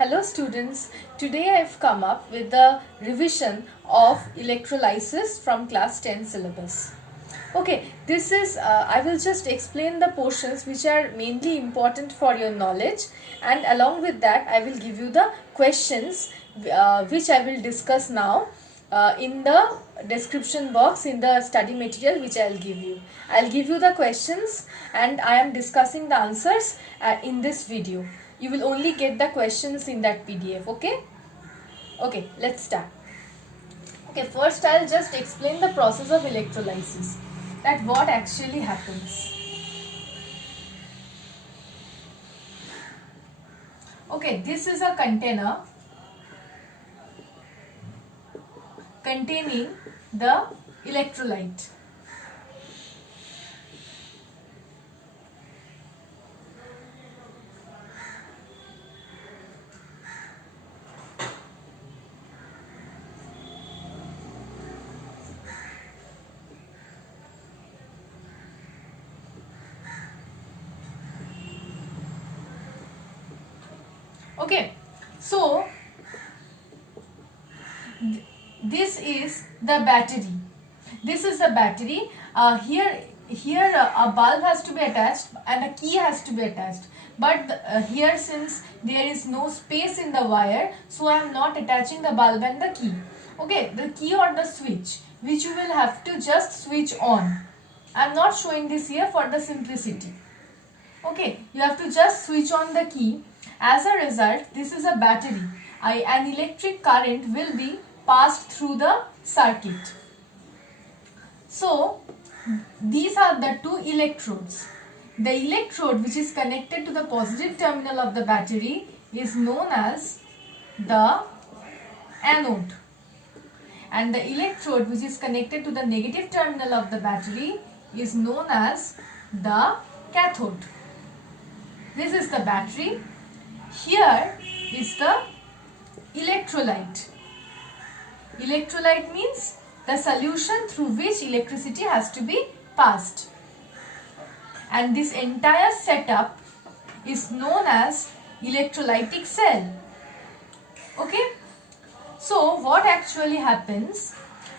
Hello students, today I've come up with the revision of electrolysis from class 10 syllabus. Okay, this is, I will just explain the portions which are mainly important for your knowledge, and along with that I will give you the questions which I will discuss now in the description box in the study material which I'll give you. I'll give you the questions and I am discussing the answers in this video. You will only get the questions in that PDF, okay? Okay, let's start. Okay, first I'll just explain the process of electrolysis, that what actually happens. Okay, this is a container containing the electrolyte. Okay, so this is the battery. This is the battery. Here a bulb has to be attached and a key has to be attached. But here, since there is no space in the wire, so I am not attaching the bulb and the key. Okay, the key or the switch, which you will have to just switch on. I am not showing this here for the simplicity. Okay, you have to just switch on the key. As a result, this is a battery. An electric current will be passed through the circuit. So, these are the two electrodes. The electrode which is connected to the positive terminal of the battery is known as the anode. And the electrode which is connected to the negative terminal of the battery is known as the cathode. This is the battery. Here is the electrolyte. Electrolyte means the solution through which electricity has to be passed. And this entire setup is known as electrolytic cell. Okay. So what actually happens?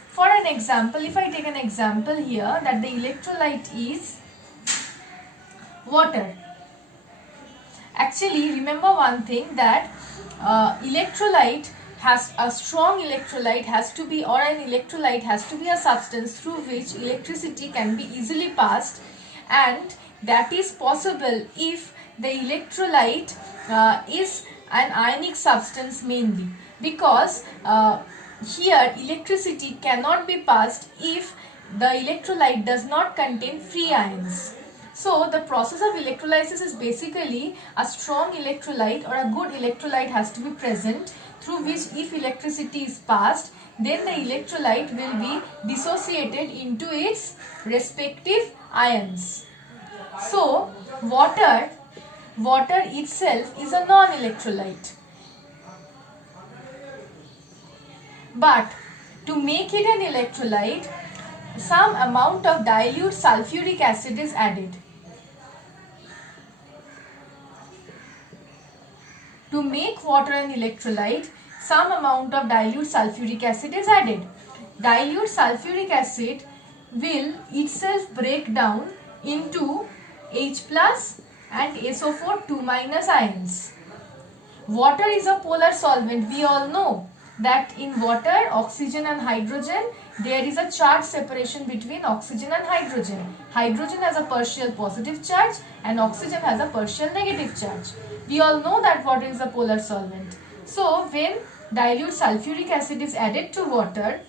For an example, if I take an example here that the electrolyte is water. Actually, remember one thing, that electrolyte has a strong electrolyte has to be, or an electrolyte has to be a substance through which electricity can be easily passed, and that is possible if the electrolyte is an ionic substance mainly, because here electricity cannot be passed if the electrolyte does not contain free ions. So the process of electrolysis is basically a strong electrolyte or a good electrolyte has to be present, through which if electricity is passed, then the electrolyte will be dissociated into its respective ions. So water itself is a non-electrolyte. But to make it an electrolyte, some amount of dilute sulfuric acid is added. To make water an electrolyte, some amount of dilute sulfuric acid is added. Dilute sulfuric acid will itself break down into H plus and SO4 2- ions. Water is a polar solvent. We all know that in water, oxygen and hydrogen, there is a charge separation between oxygen and hydrogen. Hydrogen has a partial positive charge and oxygen has a partial negative charge. We all know that water is a polar solvent. So when dilute sulfuric acid is added to water,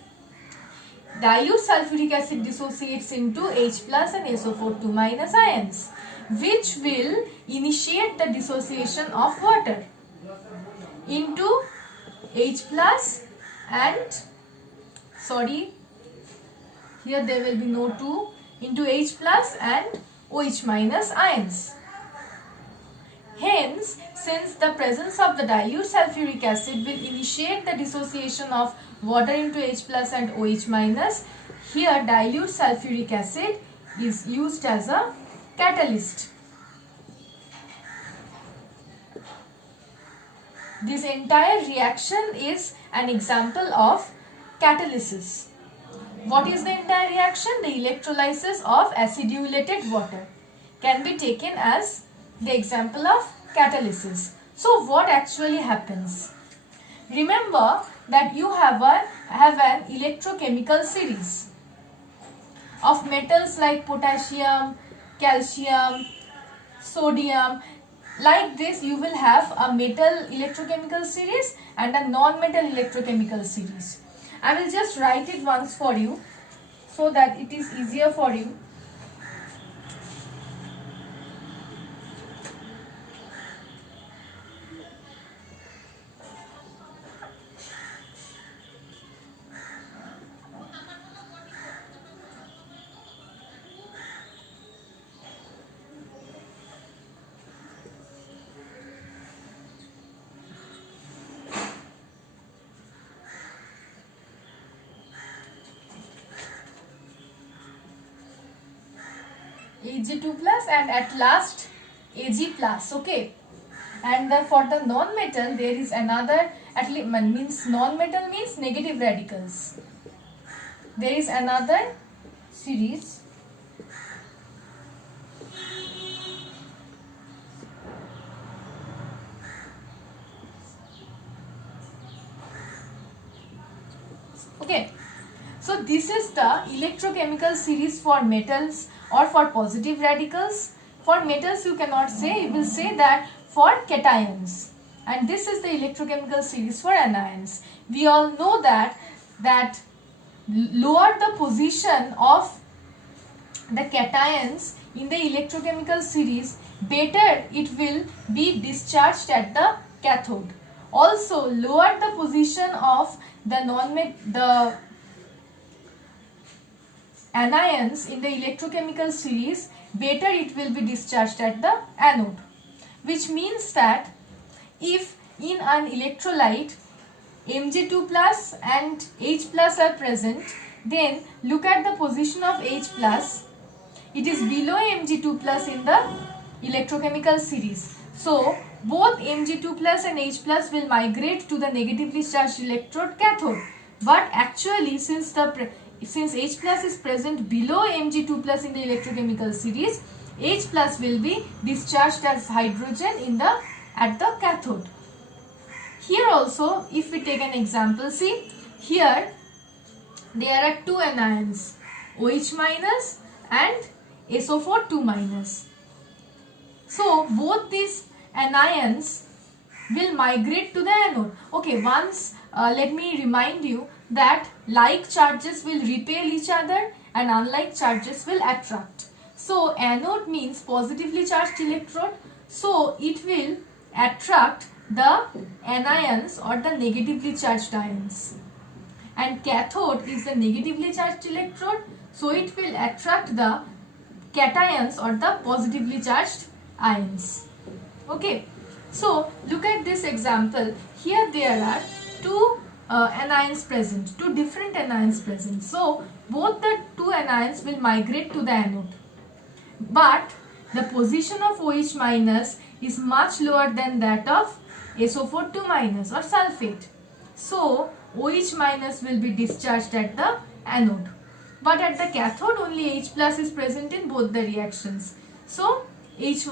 dilute sulfuric acid dissociates into H plus and SO4 2- ions, which will initiate the dissociation of water into H plus and, here there will be no 2, into H plus and OH- ions. Hence, since the presence of the dilute sulfuric acid will initiate the dissociation of water into H plus and OH-, here dilute sulfuric acid is used as a catalyst. This entire reaction is an example of catalysis. What is the entire reaction? The electrolysis of acidulated water can be taken as the example of catalysis. So what actually happens? Remember that you have an electrochemical series of metals like potassium, calcium, sodium. Like this, you will have a metal electrochemical series and a non-metal electrochemical series. I will just write it once for you so that it is easier for you. Ag2 plus and at last Ag plus, okay. And for the non-metal there is another, at least means non-metal means negative radicals. There is another series okay. So this is the electrochemical series for metals or for positive radicals. For metals you cannot say, you will say that for cations. And this is the electrochemical series for anions. We all know that lower the position of the cations in the electrochemical series, better it will be discharged at the cathode. Also, lower the position of the anions in the electrochemical series, better it will be discharged at the anode. Which means that if in an electrolyte Mg2 plus and H plus are present, then look at the position of H plus. It is below Mg2 plus in the electrochemical series. So both Mg2 plus and H plus will migrate to the negatively charged electrode cathode. But actually, since H plus is present below Mg2 plus in the electrochemical series, H plus will be discharged as hydrogen at the cathode. Here also, if we take an example, see here there are two anions, OH minus and SO4 2 minus. So both these anions will migrate to the anode. Okay, once let me remind you that like charges will repel each other and unlike charges will attract. So anode means positively charged electrode, so it will attract the anions or the negatively charged ions. And cathode is the negatively charged electrode, so it will attract the cations or the positively charged ions. Okay, so look at this example. Here there are two anions present, two different anions present. So both the two anions will migrate to the anode. But the position of OH minus is much lower than that of SO4 2 minus or sulfate. So OH minus will be discharged at the anode. But at the cathode only H plus is present in both the reactions. So H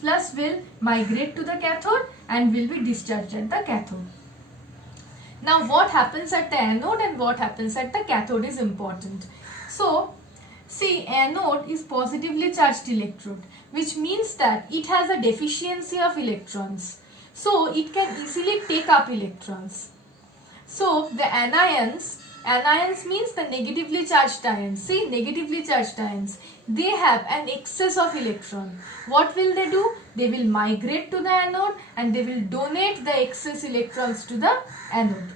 plus will migrate to the cathode and will be discharged at the cathode. Now what happens at the anode and what happens at the cathode is important. So see, anode is positively charged electrode, which means that it has a deficiency of electrons. So it can easily take up electrons. So the anions means the negatively charged ions. See, negatively charged ions, they have an excess of electron. What will they do? They will migrate to the anode and they will donate the excess electrons to the anode.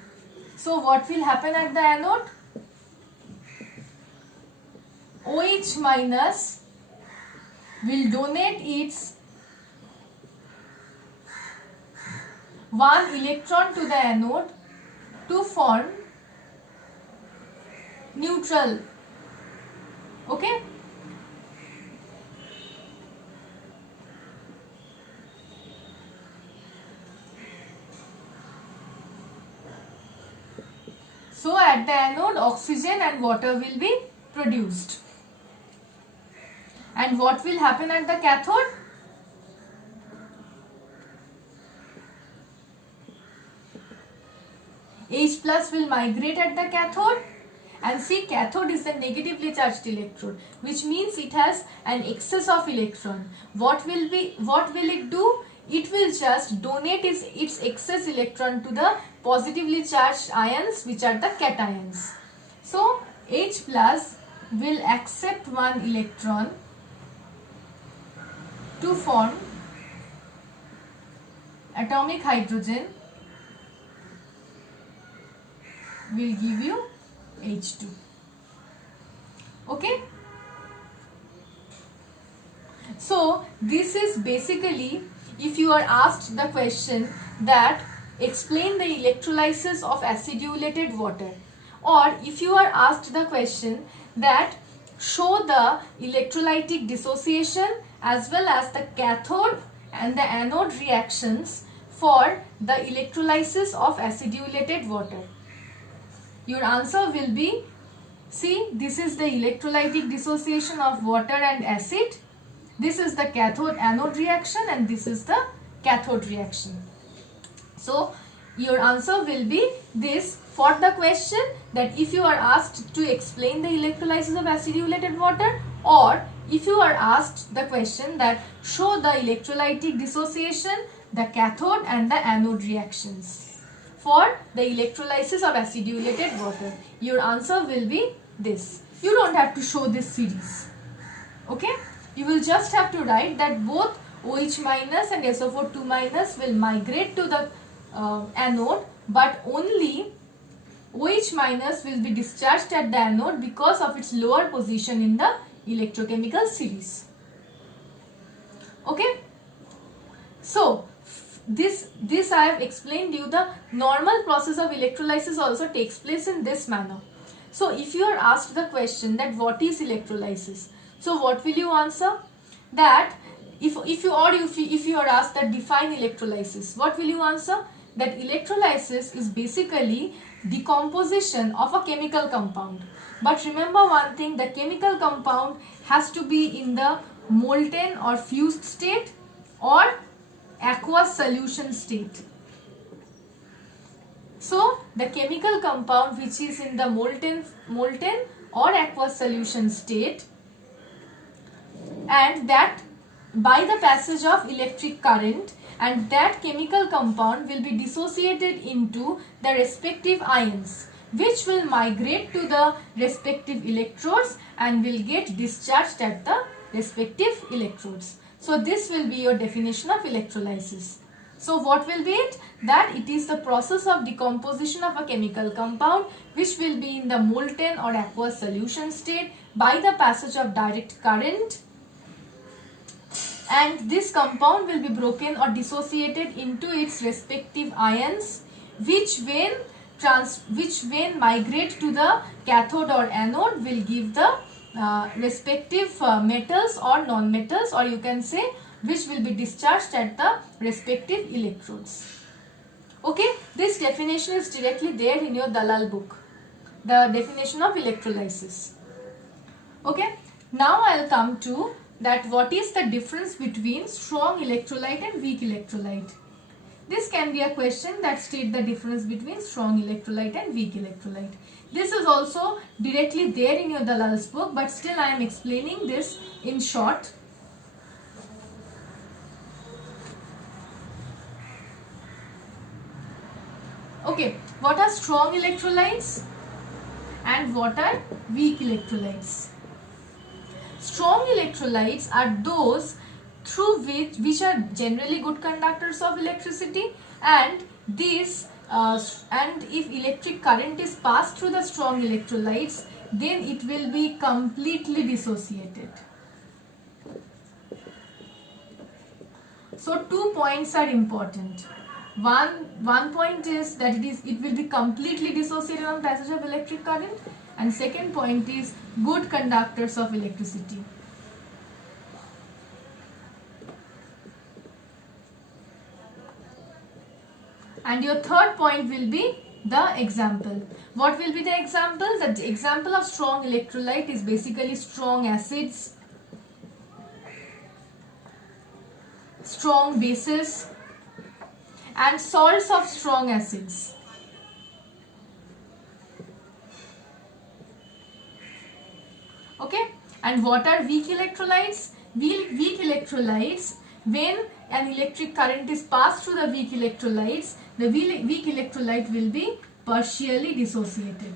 So what will happen at the anode? OH minus will donate its one electron to the anode to form neutral. Okay. So at the anode, oxygen and water will be produced. And what will happen at the cathode? H plus will migrate at the cathode, and see, cathode is a negatively charged electrode, which means it has an excess of electron. What will it do? It will just donate its excess electron to the positively charged ions, which are the cations. So H plus will accept one electron to form atomic hydrogen, will give you H2. Okay. So this is basically, if you are asked the question that explain the electrolysis of acidulated water, or if you are asked the question that show the electrolytic dissociation as well as the cathode and the anode reactions for the electrolysis of acidulated water, your answer will be, see, this is the electrolytic dissociation of water and acid, this is the cathode anode reaction, and this is the cathode reaction. So your answer will be this for the question that if you are asked to explain the electrolysis of acidulated water, or if you are asked the question that show the electrolytic dissociation, the cathode and the anode reactions for the electrolysis of acidulated water, your answer will be this. You don't have to show this series. Okay, you will just have to write that both OH minus and SO4 2 minus will migrate to the anode, but only OH minus will be discharged at the anode because of its lower position in the electrochemical series. Okay, so this I have explained you. The normal process of electrolysis also takes place in this manner. So if you are asked the question that what is electrolysis, so what will you answer? That if you are asked that define electrolysis, what will you answer? That electrolysis is basically decomposition of a chemical compound. But remember one thing, the chemical compound has to be in the molten or fused state or aqueous solution state. So the chemical compound which is in the molten or aqueous solution state, and that by the passage of electric current, and that chemical compound will be dissociated into the respective ions, which will migrate to the respective electrodes and will get discharged at the respective electrodes. So this will be your definition of electrolysis. So what will be it? That it is the process of decomposition of a chemical compound which will be in the molten or aqueous solution state by the passage of direct current, and this compound will be broken or dissociated into its respective ions, which when migrate to the cathode or anode will give the respective metals or non-metals, or you can say which will be discharged at the respective electrodes. Okay, this definition is directly there in your Dalal book, the definition of electrolysis. Okay, now I'll come to that what is the difference between strong electrolyte and weak electrolyte. This can be a question that state the difference between strong electrolyte and weak electrolyte. This is also directly there in your Dalal's book, but still I am explaining this in short. Okay, what are strong electrolytes and what are weak electrolytes? Strong electrolytes are those through which are generally good conductors of electricity, and these and if electric current is passed through the strong electrolytes, then it will be completely dissociated. So 2 points are important. One point is that it will be completely dissociated on passage of electric current, and second point is good conductors of electricity. And your third point will be the example. What will be the example? The example of strong electrolyte is basically strong acids, strong bases, and salts of strong acids. Okay, and what are weak electrolytes? Weak electrolytes, when an electric current is passed through the weak electrolytes, the weak electrolyte will be partially dissociated.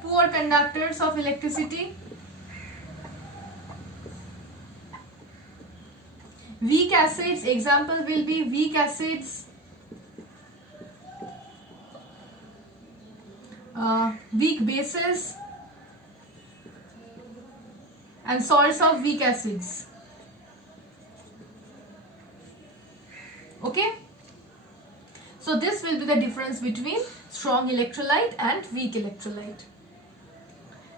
Poor conductors of electricity. Weak acids, example will be weak acids, weak bases, and salts of weak acids. Okay, so this will be the difference between strong electrolyte and weak electrolyte.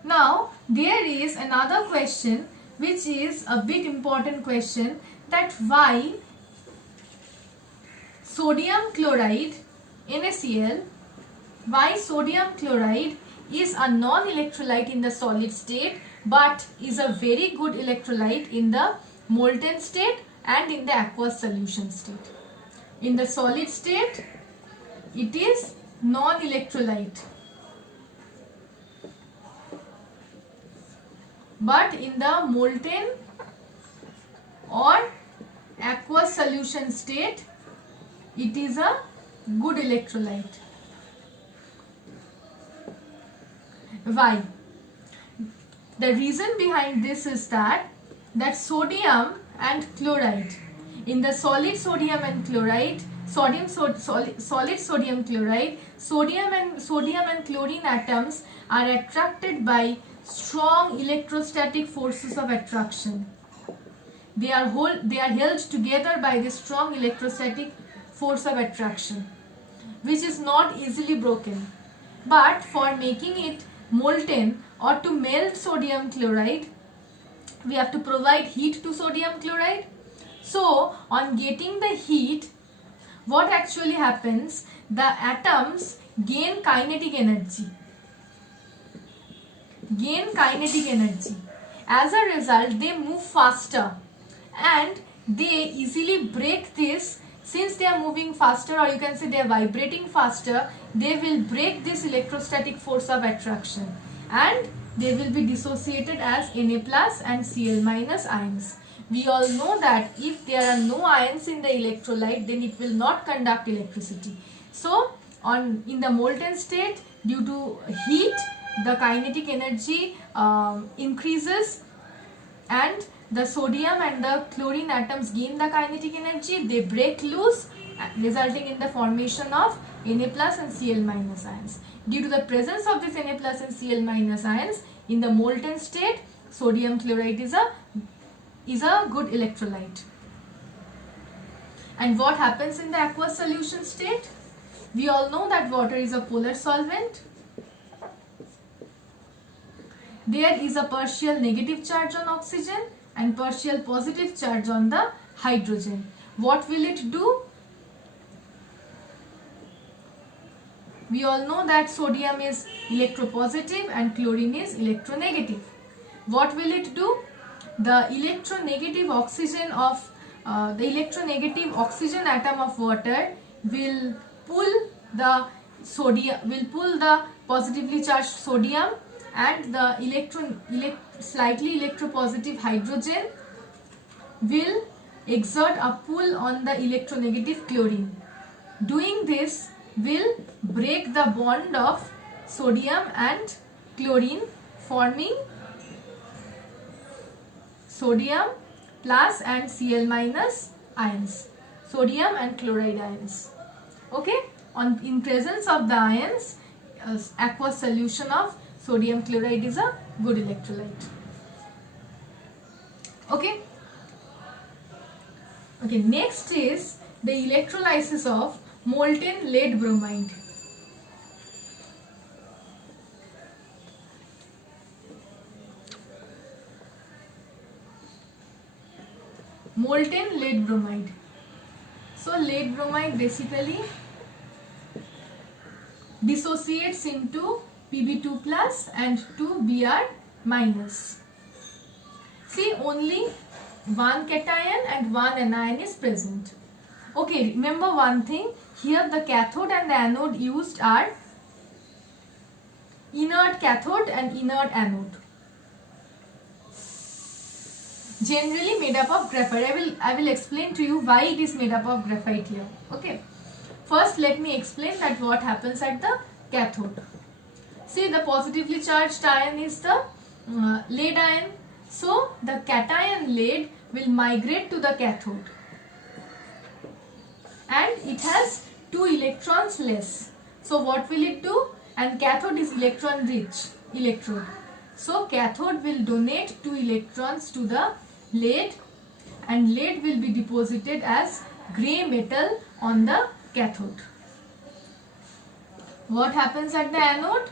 Now there is another question which is a bit important question, that why sodium chloride, NaCl, why sodium chloride is a non-electrolyte in the solid state but is a very good electrolyte in the molten state and in the aqueous solution state. In the solid state it is non-electrolyte, but in the molten or aqueous solution state it is a good electrolyte. Why? The reason behind this is that sodium and chloride, in the solid sodium and chloride, solid sodium chloride, sodium and chlorine atoms are attracted by strong electrostatic forces of attraction. They are held together by the strong electrostatic force of attraction, which is not easily broken. But for making it molten or to melt sodium chloride, we have to provide heat to sodium chloride. So on getting the heat, what actually happens? The atoms gain kinetic energy. As a result, they move faster and they easily break this. Since they are moving faster, or you can say they are vibrating faster, they will break this electrostatic force of attraction and they will be dissociated as Na plus and Cl minus ions. We all know that if there are no ions in the electrolyte, then it will not conduct electricity. So in the molten state, due to heat, the kinetic energy increases and the sodium and the chlorine atoms gain the kinetic energy. They break loose, resulting in the formation of Na plus and Cl minus ions. Due to the presence of this Na plus and Cl minus ions in the molten state, sodium chloride is a good electrolyte. And what happens in the aqueous solution state? We all know that water is a polar solvent. There is a partial negative charge on oxygen and partial positive charge on the hydrogen. What will it do? We all know that sodium is electropositive and chlorine is electronegative. What will it do? The electronegative oxygen atom of water will pull the positively charged sodium, and the slightly electropositive hydrogen will exert a pull on the electronegative chlorine. Doing this will break the bond of sodium and chlorine, forming sodium plus and Cl minus ions, sodium and chloride ions. Okay, in presence of the ions, aqueous solution of sodium chloride is a good electrolyte. Okay. Next is the electrolysis of molten lead bromide. molten lead bromide. So lead bromide basically dissociates into Pb2 plus and 2Br minus. See, only one cation and one anion is present. Okay, remember one thing, here the cathode and the anode used are inert cathode and inert anode, generally made up of graphite. I will explain to you why it is made up of graphite here. Okay, first let me explain that what happens at the cathode. See, the positively charged ion is the lead ion, so the cation lead will migrate to the cathode and it has 2 electrons less. So what will it do? And cathode is electron rich electrode, so cathode will donate 2 electrons to the lead and lead will be deposited as grey metal on the cathode. What happens at the anode?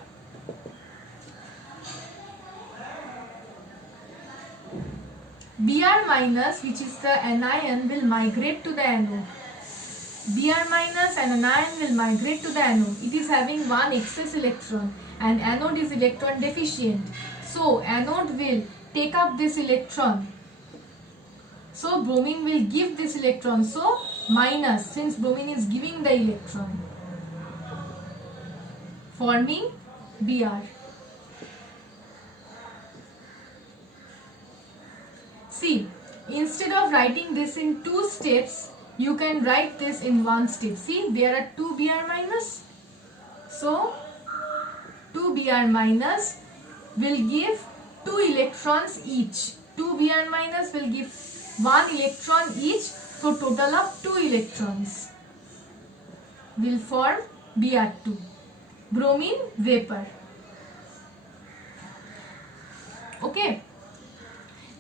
Br minus, which is the anion, will migrate to the anode. Br minus and anion will migrate to the anode. It is having one excess electron and anode is electron deficient. So anode will take up this electron. So bromine will give this electron. So minus, since bromine is giving the electron, forming Br. See, instead of writing this in 2 steps, you can write this in 1 step. See, there are 2 Br minus. So 2 Br minus will give 2 electrons each. 2 Br minus will give 1 electron each. So total of 2 electrons will form Br2, bromine vapor. Okay.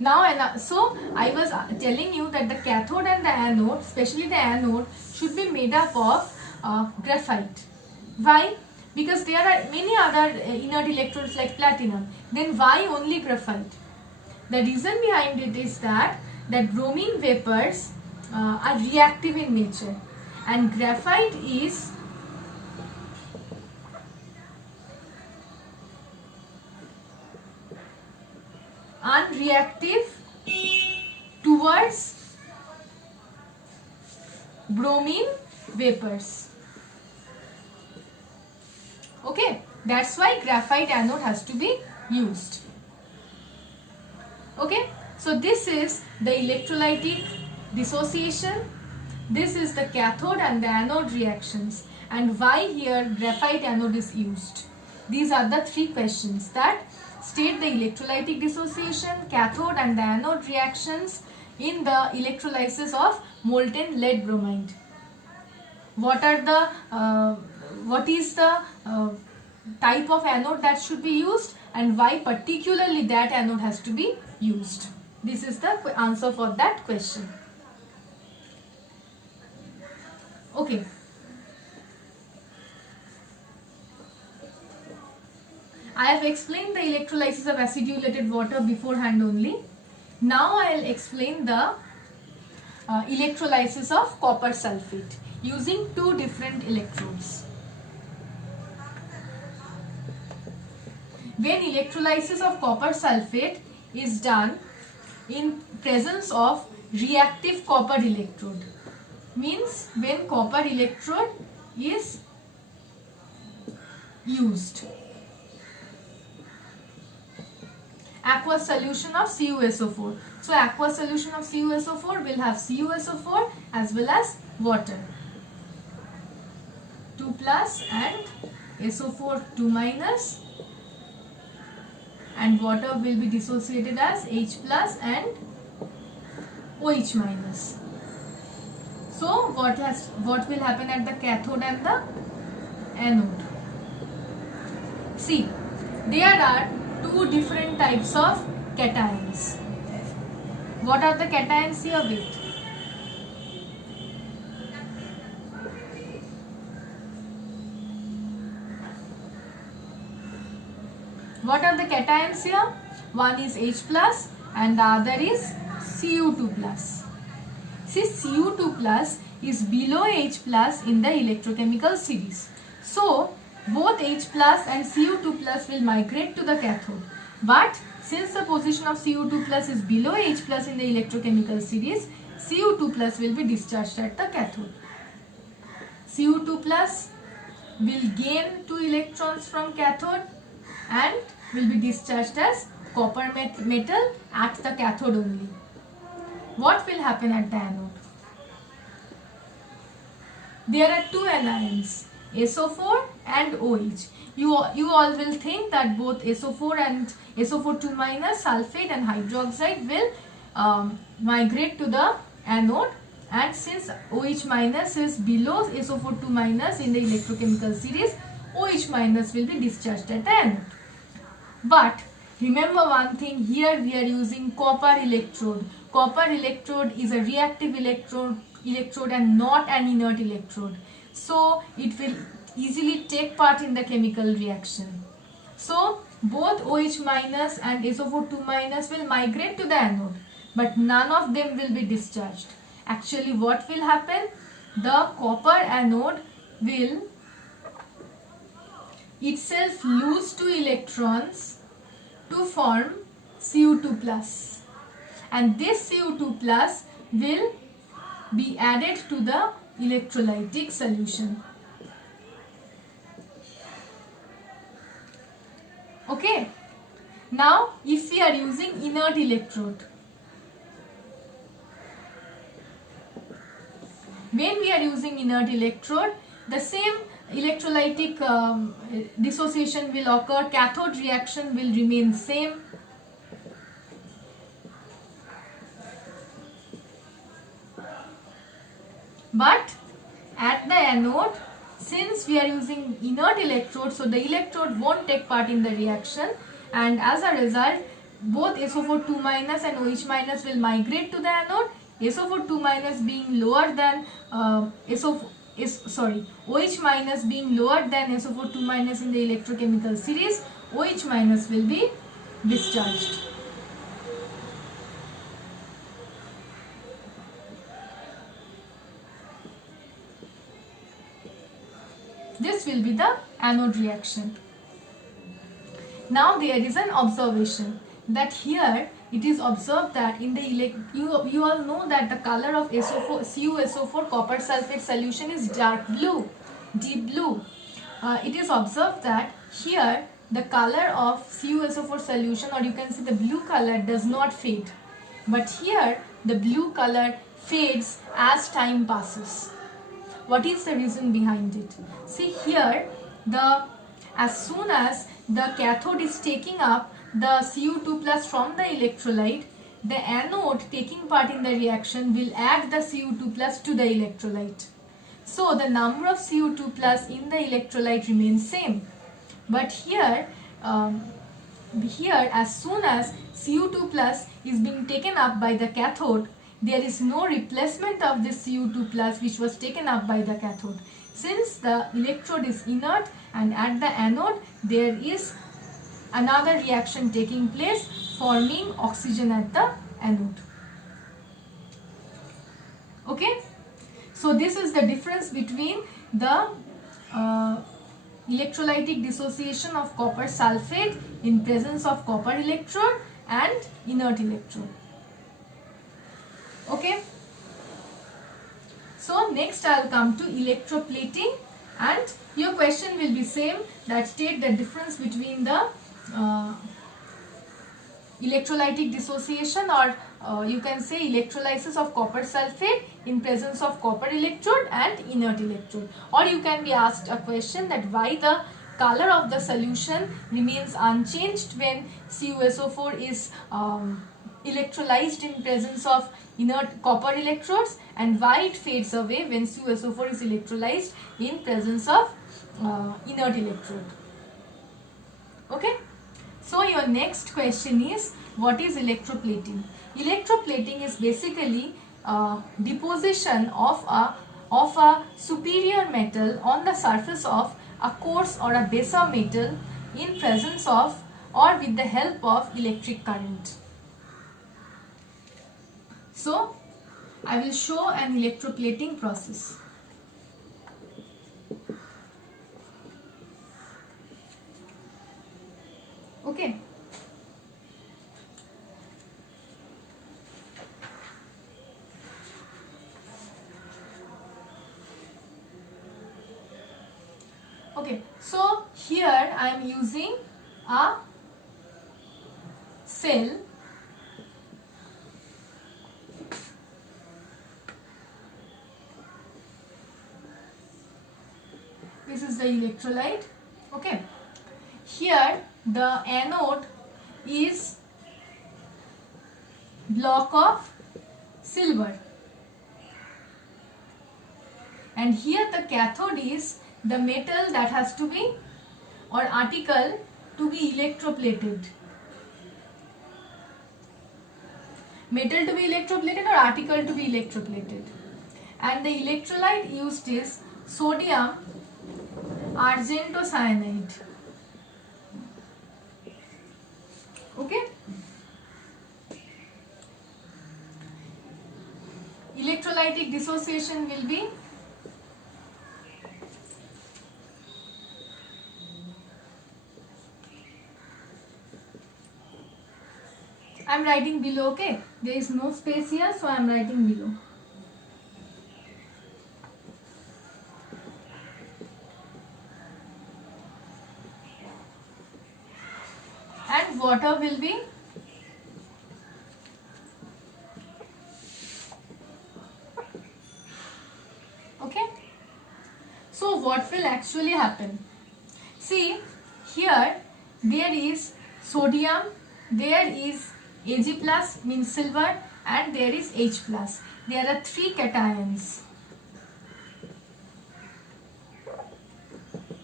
Now, so I was telling you that the cathode and the anode, especially the anode, should be made up of graphite. Why? Because there are many other inert electrodes like platinum. Then why only graphite? The reason behind it is that bromine vapors are reactive in nature and graphite is unreactive towards bromine vapors. Okay, that's why graphite anode has to be used. Okay, so this is the electrolytic dissociation, this is the cathode and the anode reactions, and why here graphite anode is used. These are the 3 questions that state the electrolytic dissociation, cathode and the anode reactions in the electrolysis of molten lead bromide. What is the type of anode that should be used and why particularly that anode has to be used. This is the answer for that question. Okay. I have explained the electrolysis of acidulated water beforehand only. Now I will explain the electrolysis of copper sulfate using 2 different electrodes. When electrolysis of copper sulfate is done in presence of reactive copper electrode, means when copper electrode is used, aqueous solution of CuSO4. So aqueous solution of CuSO4 will have CuSO4 as well as water, 2 plus and SO4 2 minus, and water will be dissociated as H plus and OH minus. So what will happen at the cathode and the anode? See, there are 2 different types of cations. What are the cations here? Wait. What are the cations here? One is H plus and the other is Cu2 plus. See, Cu2 plus is below H plus in the electrochemical series. So, both H plus and Cu2 plus will migrate to the cathode. But since the position of Cu2 plus is below H plus in the electrochemical series, Cu2 plus will be discharged at the cathode. Cu2 plus will gain 2 electrons from cathode and will be discharged as copper metal at the cathode only. What will happen at the anode? There are two anions, SO4 and OH. You all will think that both SO4 and SO4 2- sulfate and hydroxide will migrate to the anode, and since OH minus is below SO4 2- in the electrochemical series, OH minus will be discharged at the anode. But remember one thing, here we are using copper electrode. Copper electrode is a reactive electrode and not an inert electrode. So it will easily take part in the chemical reaction. So both OH minus and SO4 2- will migrate to the anode, but none of them will be discharged. Actually, what will happen? The copper anode will itself lose 2 electrons to form Cu2 plus, and this Cu2 plus will be added to the electrolytic solution. Okay. Now, if we are using inert electrode, when we are using inert electrode, the same electrolytic dissociation will occur, cathode reaction will remain same. But at the anode, since we are using inert electrode, so the electrode won't take part in the reaction, and as a result, both SO4 2- and OH minus will migrate to the anode. SO4 2- being lower than OH minus being lower than SO4 2- in the electrochemical series, OH minus will be discharged. This will be the anode reaction. Now there is an observation that here it is observed that in the you all know that the color of CuSO4 copper sulfate solution is dark blue, deep blue. It is observed that here the color of CuSO4 solution, or you can see the blue color, does not fade, but here the blue color fades as time passes. What is the reason behind it? See here, as soon as the cathode is taking up the Cu2 plus from the electrolyte, the anode taking part in the reaction will add the Cu2 plus to the electrolyte. So the number of Cu2 plus in the electrolyte remains same. But here, as soon as Cu2 plus is being taken up by the cathode, there is no replacement of this Cu2 plus which was taken up by the cathode. Since the electrode is inert, and at the anode there is another reaction taking place, forming oxygen at the anode. Okay, so this is the difference between the electrolytic dissociation of copper sulfate in presence of copper electrode and inert electrode. Okay, so next I will come to electroplating, and your question will be same, that state the difference between the electrolytic dissociation, or you can say electrolysis of copper sulfate in presence of copper electrode and inert electrode. Or you can be asked a question that why the color of the solution remains unchanged when CuSO4 is electrolyzed in presence of inert copper electrodes, and why it fades away when CuSO4 is electrolyzed in presence of inert electrode. Okay, so your next question is, what is electroplating? Electroplating is basically deposition of a superior metal on the surface of a coarse or a baser metal in presence of or with the help of electric current. So I will show an electroplating process. Okay. Okay, so here I am using a cell. This is the electrolyte. Okay, here the anode is block of silver, and here the cathode is the metal that has to be, or article to be electroplated. Metal to be electroplated or article to be electroplated. And the electrolyte used is sodium argentocyanide. Okay. Electrolytic dissociation will be I am writing below, okay? There is no space here, so I am writing below. And water will be okay. So what will actually happen? See, here there is sodium, there is Ag plus means silver, and there is H plus. There are three cations.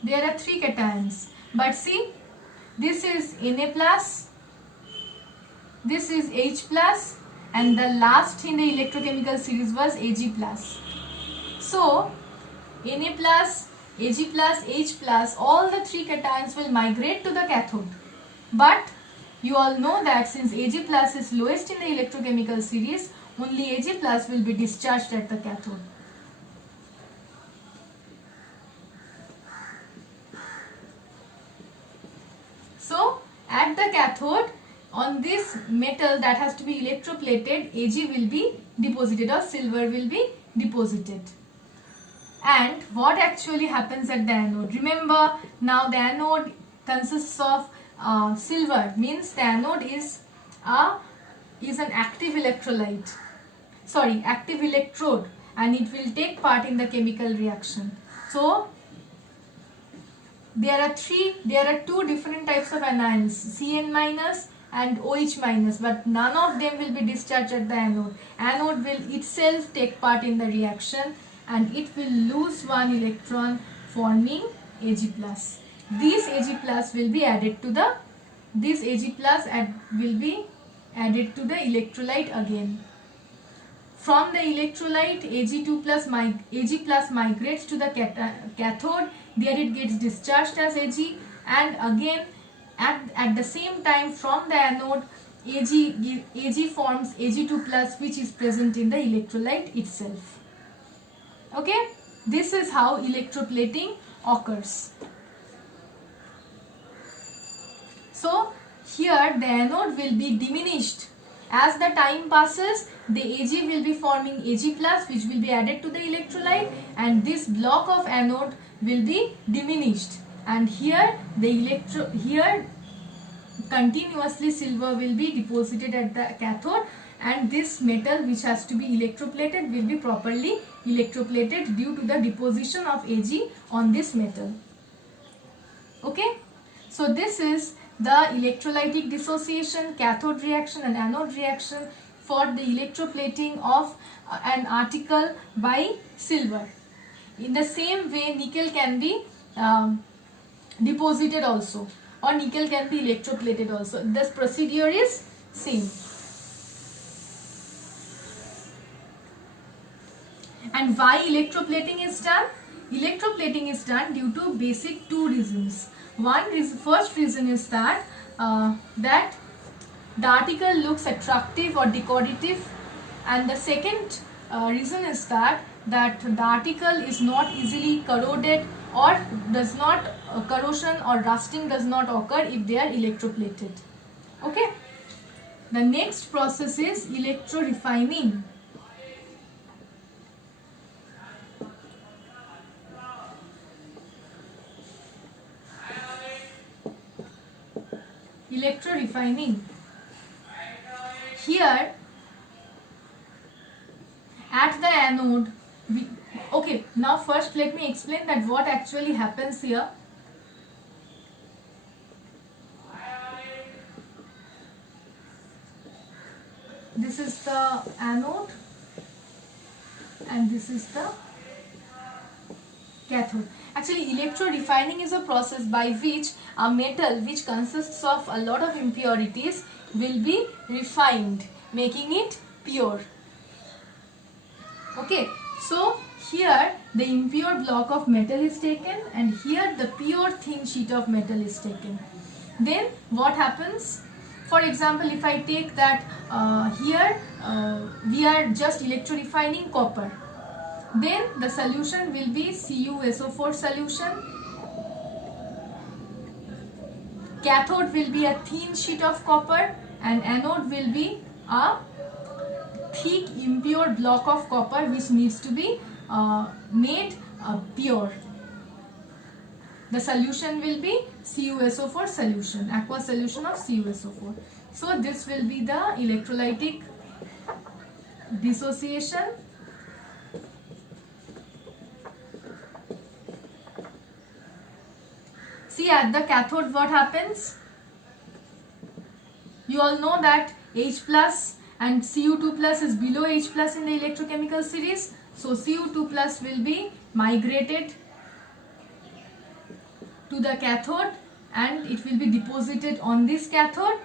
There are three cations. But see, this is Na plus, this is H plus, and the last in the electrochemical series was Ag plus. So, Na plus, Ag plus, H plus, all the three cations will migrate to the cathode. But you all know that since Ag plus is lowest in the electrochemical series, only Ag plus will be discharged at the cathode. So, at the cathode, on this metal that has to be electroplated, Ag will be deposited or silver will be deposited. And what actually happens at the anode? Remember, now the anode consists of silver, means the anode is an active electrolyte, active electrode, and it will take part in the chemical reaction. So there are two different types of anions, Cn minus and OH minus, but none of them will be discharged at the anode. Anode will itself take part in the reaction and it will lose one electron, forming Ag plus. This Ag plus will be added to the electrolyte again. From the electrolyte, Ag plus migrates to the cathode. There it gets discharged as Ag, and again at the same time from the anode, Ag forms Ag2 plus, which is present in the electrolyte itself. Okay, this is how electroplating occurs. So here the anode will be diminished. As the time passes, the Ag will be forming Ag plus, which will be added to the electrolyte, and this block of anode will be diminished. And here continuously silver will be deposited at the cathode, and this metal which has to be electroplated will be properly electroplated due to the deposition of Ag on this metal. Okay, so this is the electrolytic dissociation, cathode reaction and anode reaction for the electroplating of an article by silver. In the same way, nickel can be deposited also, or nickel can be electroplated also. This procedure is same. And why electroplating is done? Electroplating is done due to basic two reasons. First reason is that the article looks attractive or decorative, and the second reason is that the article is not easily corroded, or does not corrosion or rusting does not occur if they are electroplated. Okay. The next process is electrorefining. Electrorefining. Here at the anode, okay, now first let me explain that what actually happens here. This is the anode and this is the cathode. Actually, electrorefining is a process by which a metal which consists of a lot of impurities will be refined, making it pure. Okay, so here the impure block of metal is taken and here the pure thin sheet of metal is taken. Then what happens? For example, if I take that here we are just electrorefining copper, then the solution will be CuSO4 solution. Cathode will be a thin sheet of copper and anode will be a thick impure block of copper which needs to be made pure. The solution will be CuSO4 solution, aqueous solution of CuSO4. So this will be the electrolytic dissociation. See, at the cathode what happens? You all know that H plus and Cu2 plus is below H plus in the electrochemical series. So Cu2 plus will be migrated to the cathode and it will be deposited on this cathode,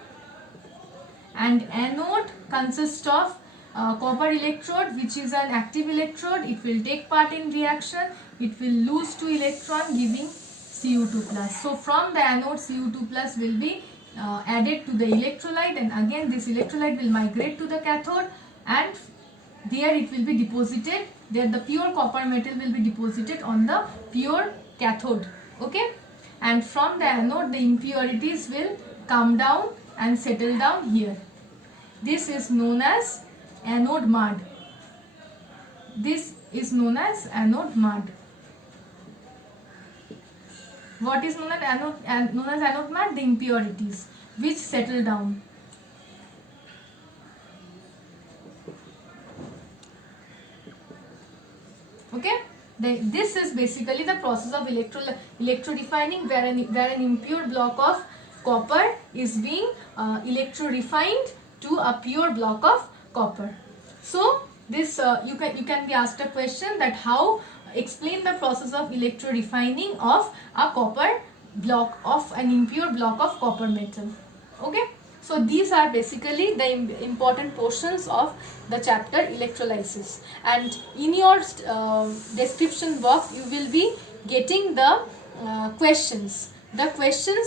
and anode consists of copper electrode which is an active electrode. It will take part in reaction, it will lose 2 electron giving Cu2 plus. So from the anode Cu2 plus will be added to the electrolyte, and again this electrolyte will migrate to the cathode and there it will be deposited. There the pure copper metal will be deposited on the pure cathode. Okay, and from the anode the impurities will come down and settle down here. This is known as anode mud. This is known as anode mud. What is known as anode mud? The impurities which settle down. Okay, this is basically the process of electrorefining, where an impure block of copper is being electrorefined to a pure block of copper. So this you can be asked a question that how explain the process of electrorefining of a copper block, of an impure block of copper metal. Okay, so these are basically the important portions of the chapter electrolysis, and in your description box you will be getting the questions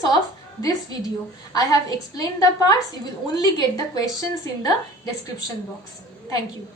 of this video. I have explained the parts, you will only get the questions in the description box. Thank you.